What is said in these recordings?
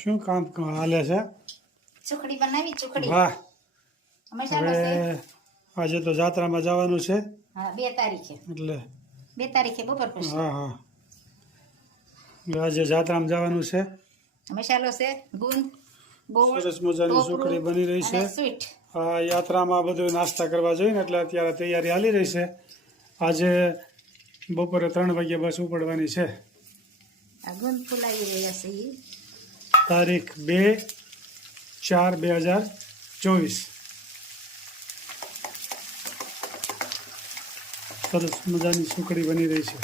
શું કામ હાલે છે? ચૂકડી બનાવી ચૂકડી વાહ. હવે આજે તો જાત્રામાં જવાનું છે. હા બે તારીખે. એટલે બે તારીખે બપોર પછી. હા હા. આજે જાત્રામાં જવાનું છે. મસાલો છે. ગુંદ સરસ મજાની સુખડી બની રહી છે. આ યાત્રામાં બધું નાસ્તા કરવા જોઈએ ને એટલે અત્યારે તૈયારી હાલી રહી છે. આજે બપોરે ત્રણ વાગ્યે બસ ઉપડવાની છે. ગુંદ ફૂલાવી રહ્યા છે ઈ. તારીખ બે ચાર બે હજાર ચોવીસ સરસ મજાની સુખડી બની રહી છે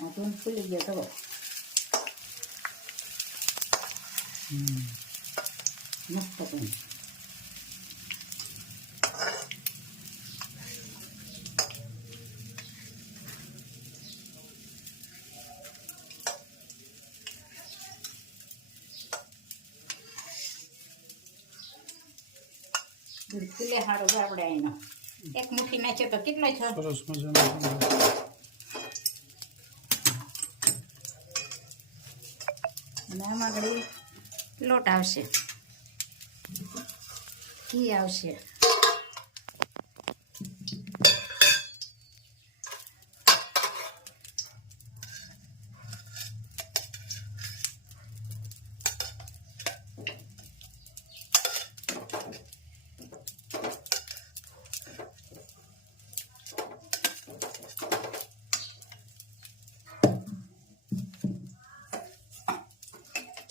આ ગુંદ ફૂલી ગયો તો મસ્ત ગુંદ ફૂલે હાડો ગાબડા એનો. એક મુઠ્ઠી નાખ્યો તો કેટલો છો? સરસ અને આમાં આગળ લોટ આવશે. ઘી આવશે.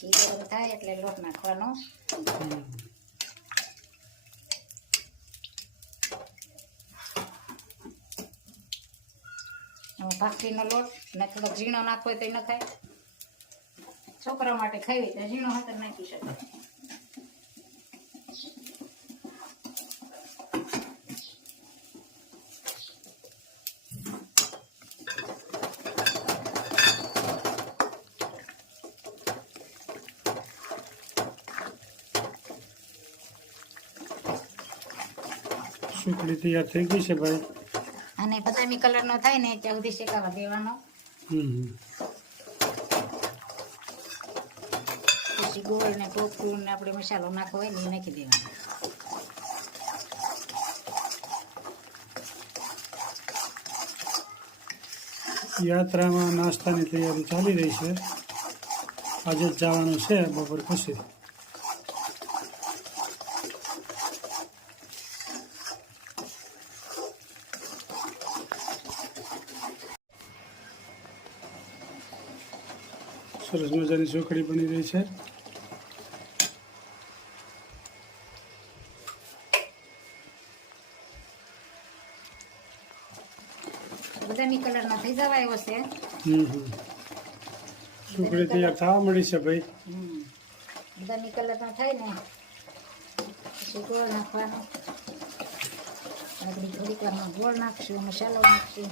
ગરમ થાય એટલે લોટ નાખવાનો. ભાખરીનો લોટ, ને થોડો ઝીણો નાખવો તો ન થાય. છોકરા માટે ખાવી તો ઝીણો હાથર નાખી શકાય. સુખડી તૈયાર થઈ ગઈ છે ભાઈ? અને બદામી કલરનો થાય ને ત્યાં સુધી શેકાવા દેવાનો. પછી ગોળ ને ટોપરું ને આપણે મસાલો નાખવો હોય ને એ નાખી દેવાનો. યાત્રામાં નાસ્તાની તૈયારી ચાલી રહી છે. આજે જ જવાનું છે બપોર પછી. સરસ મજાની સુખડી બની રહી છે. બદામી કલરનો થઈ જવા આવ્યો છે. સુખડી તૈયાર થવા મળી છે ભાઈ. બદામી કલરનો થાય ને. પછી ગોળ નાખવાનો થોડીક વારમાં ગોળ નાખશું મસાલો નાખશું.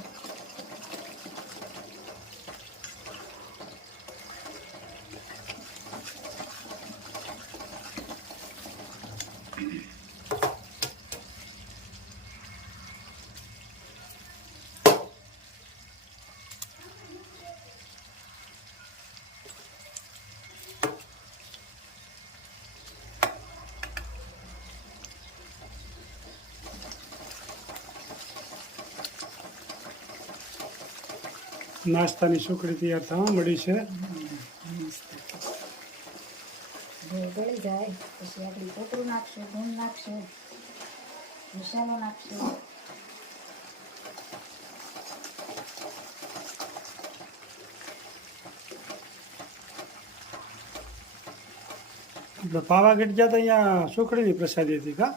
નાસ્તાની સુખડી તૈયાર થવા મળી છે. ગોળ ગળી જાય પછી આપણે કોતરું નાખશું ગુંદ નાખશું મસાલો નાખશું. આપણે પાવાગઢ ગયા હતા અહીંયા સુખડીની પ્રસાદી હતી કા.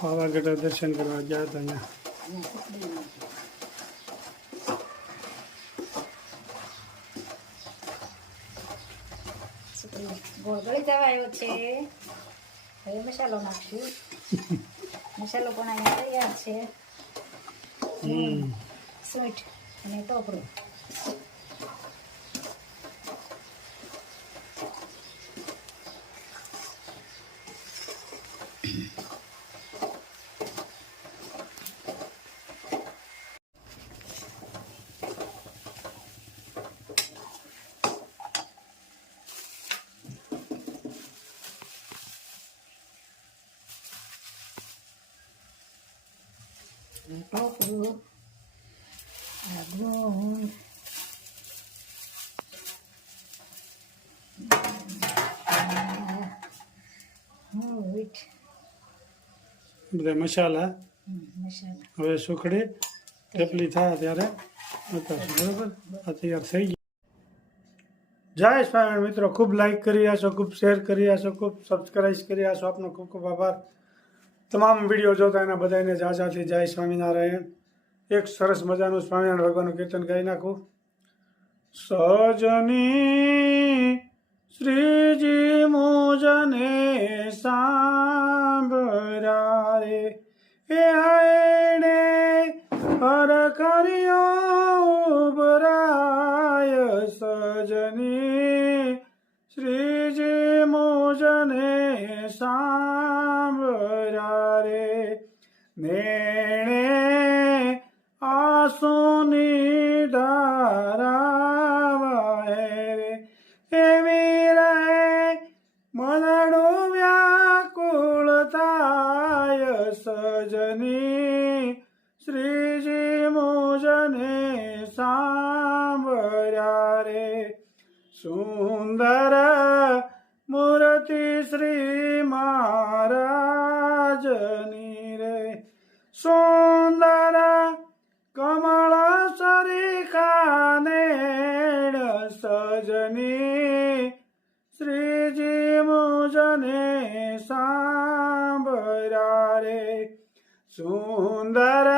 પાવાગઢ દર્શન કરવા ગયા હતા અહીંયા અને સુખડી નાખી. સુખડી ગોળ ગળી જવા આવ્યો છે. હવે મસાલો નાખશું. મસાલો પણ અહીંયા તૈયાર છે. સ્વીટ અને ટોપરું. ટોપરું આ ગોળ મીઠ બધા મસાલા? મસાલા હવે સુખડી, થેપલી થાય ત્યારે. બતાવશું બરાબર? આ તૈયાર થઈ ગઈ. જય સ્વામી મિત્રો, ખૂબ લાઈક કરી રહ્યા છો ખૂબ શેર કરી રહ્યા છો ખૂબ સબસ્ક્રાઈબ કરી રહ્યા છો આપનો ખૂબ ખૂબ આભાર. તમામ વીડિયો જોતા એના બધાને જાજાથી જય સ્વામિનારાયણ. એક સરસ મજાનું સ્વામિનારાયણ ભગવાનનું કીર્તન ગાઈ નાખું. સજની શ્રીજી મોજને સાંભળ્યા. રે એ આયણે હર કર્યો ઉભરાય સજની શ્રીજી મોજને સાંભળ્યા રે નેણે આસુની ધારા રે. એવી રહે મનડું વ્યાકુળતાય સજની. શ્રીજી મોજને સાંભળ્યા રે સુંદર મૂર્તિ શ્રી મહારાજની રે. સુંદર કમળ સરીખાને સજની. શ્રીજી મુજને સાંભરા રે. સુંદર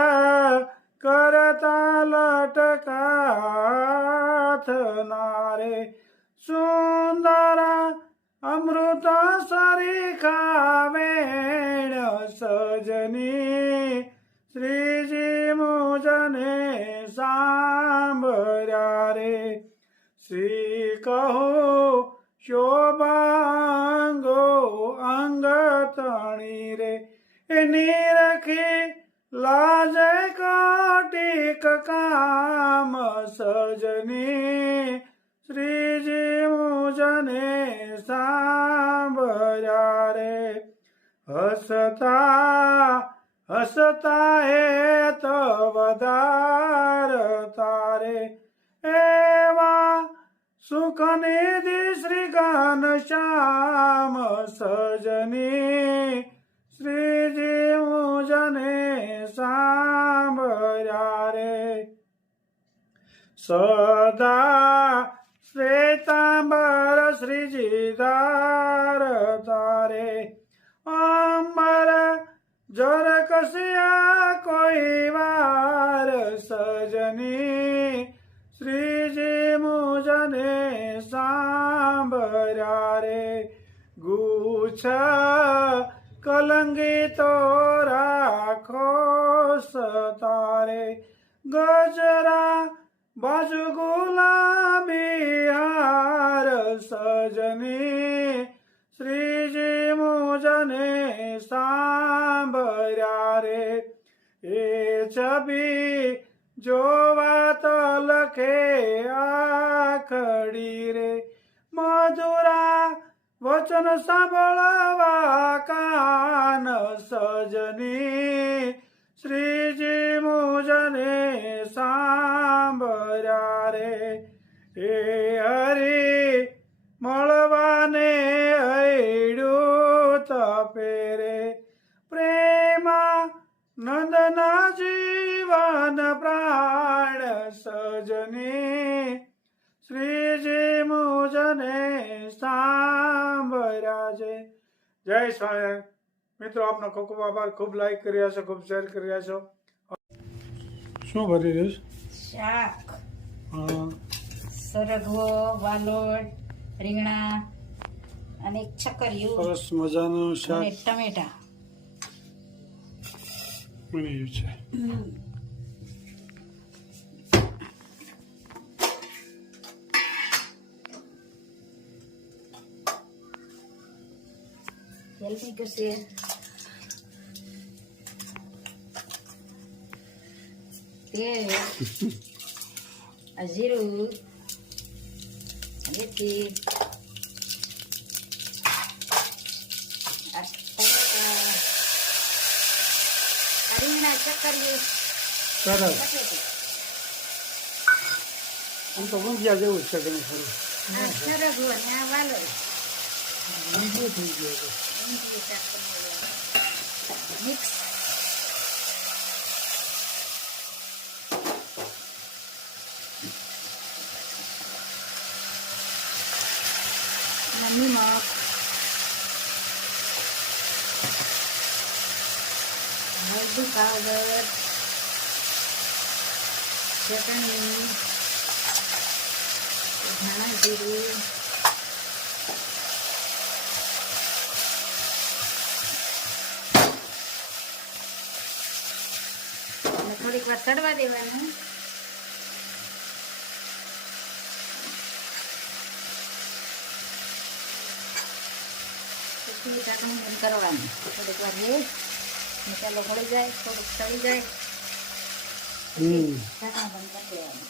કરતા લટકાથ રે સુંદર અમૃત સરીખાવેણ સજની. શ્રીજી મુજને સાંભળ્યા રે શ્રી કહો, શોભાંગો અંગતણી રે. એની રખી લાજ કોટિક કામ સજની. શ્રીજી મુજને સાંભળ્યા રે. હસતા હસતા એ તો વધાર તારે એવા સુખનિધિ શ્રી ગાન શ્યામ સજની શ્રીજી મુજને સાંભળ્યા રે. સદા શ્વેતાંબર શ્રીજી ધાર તારે. અંબર જર કસ્યા કોઈ વાર સજની. શ્રીજી મુજને સાંભર્યા રે ગુછ કલંગી તો રાખો સતારે. ગજરા બાજુ ગુલાબી સજની, શ્રીજી મુજને સાંભર્યા રે. એ છબી જોવા તો લખે આખડી રે. મધુરા વચન સાંભળવા કાન સજની શ્રીજી મુજને સાંભળ્યા રે એ હરી મળવાને હૈડું તપે રે પ્રેમા નંદના જીવન પ્રાણ સજની. શ્રીજી મુજને સાંભળ્યા છે જય સ્વામી મિત્રો આપનો ખૂબ ખૂબ આભાર. ખૂબ લાઈક કરી રહ્યા છો ખૂબ શેર કરી રહ્યા છો શું ભરી રહ્યું શાક. હા. સરગવો વાલોડ રીંગણા અને છકરિયું. સરસ મજાનું અને શાક. ટમેટા. બની રહ્યું છે. તેલ કરશે તેલ આ જીરું મેથી સરસ આમ તો ઊંધિયા જેવું જ છે ઘણું ખરું. સરસ હોય ને આ વાલો. ઊંધિયું થઈ ગયું છે ઊંધિયું શાક બનાવ્યું મિક્સ અને નિમક હળદી પાવડર ચટણી ધાણા જીરું થોડીક વાર સડવા દેવાનું. પછી ઢાંકણું કરવાનું. થોડીક વાર મસાલો ભળી જાય થોડુંક સડી જાય. ઢાંકણું બંધ કરી દેવાનું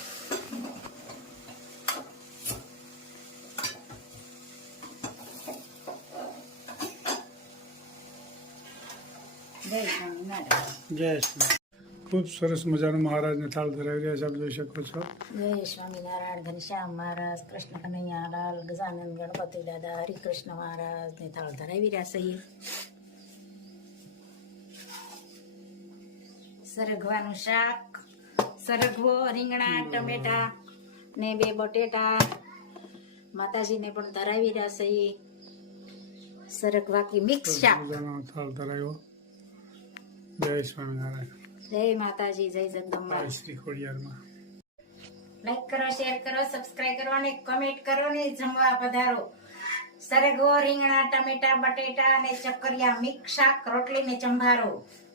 જય સ્વામિનારાયણ જય ખૂબ સરસ મજાનું મહારાજને થાળ ધરાવી રહ્યા છે આપ જોઈ શકો છો. જય સ્વામિનારાયણ ઘનશ્યામ મહારાજ કૃષ્ણ કનૈયા લાલ ગજાનંદ ગણપતિ દાદા હરિકૃષ્ણ મહારાજ ને થાળ ધરાવી રહ્યા છીએ સરગવાનું શાક સરગવો રીંગણા ટમેટા ને બે બટેટા માતાજીને પણ ધરાવી રહ્યા છીએ સરગવાકી મિક્સ શાક. થાળ ધરાવ્યો. જય સ્વામિનારાયણ. જય માતાજી જય જગદંબા. શ્રી ખોડિયારમાં. લાઈક કરો શેર કરો સબસ્ક્રાઇબ કરો અને કમેન્ટ કરો ને જમવા પધારો. સરગો રીંગણા ટમેટા બટેટા અને ચકરિયા મિક્સ શાક રોટલી ને ચંભારો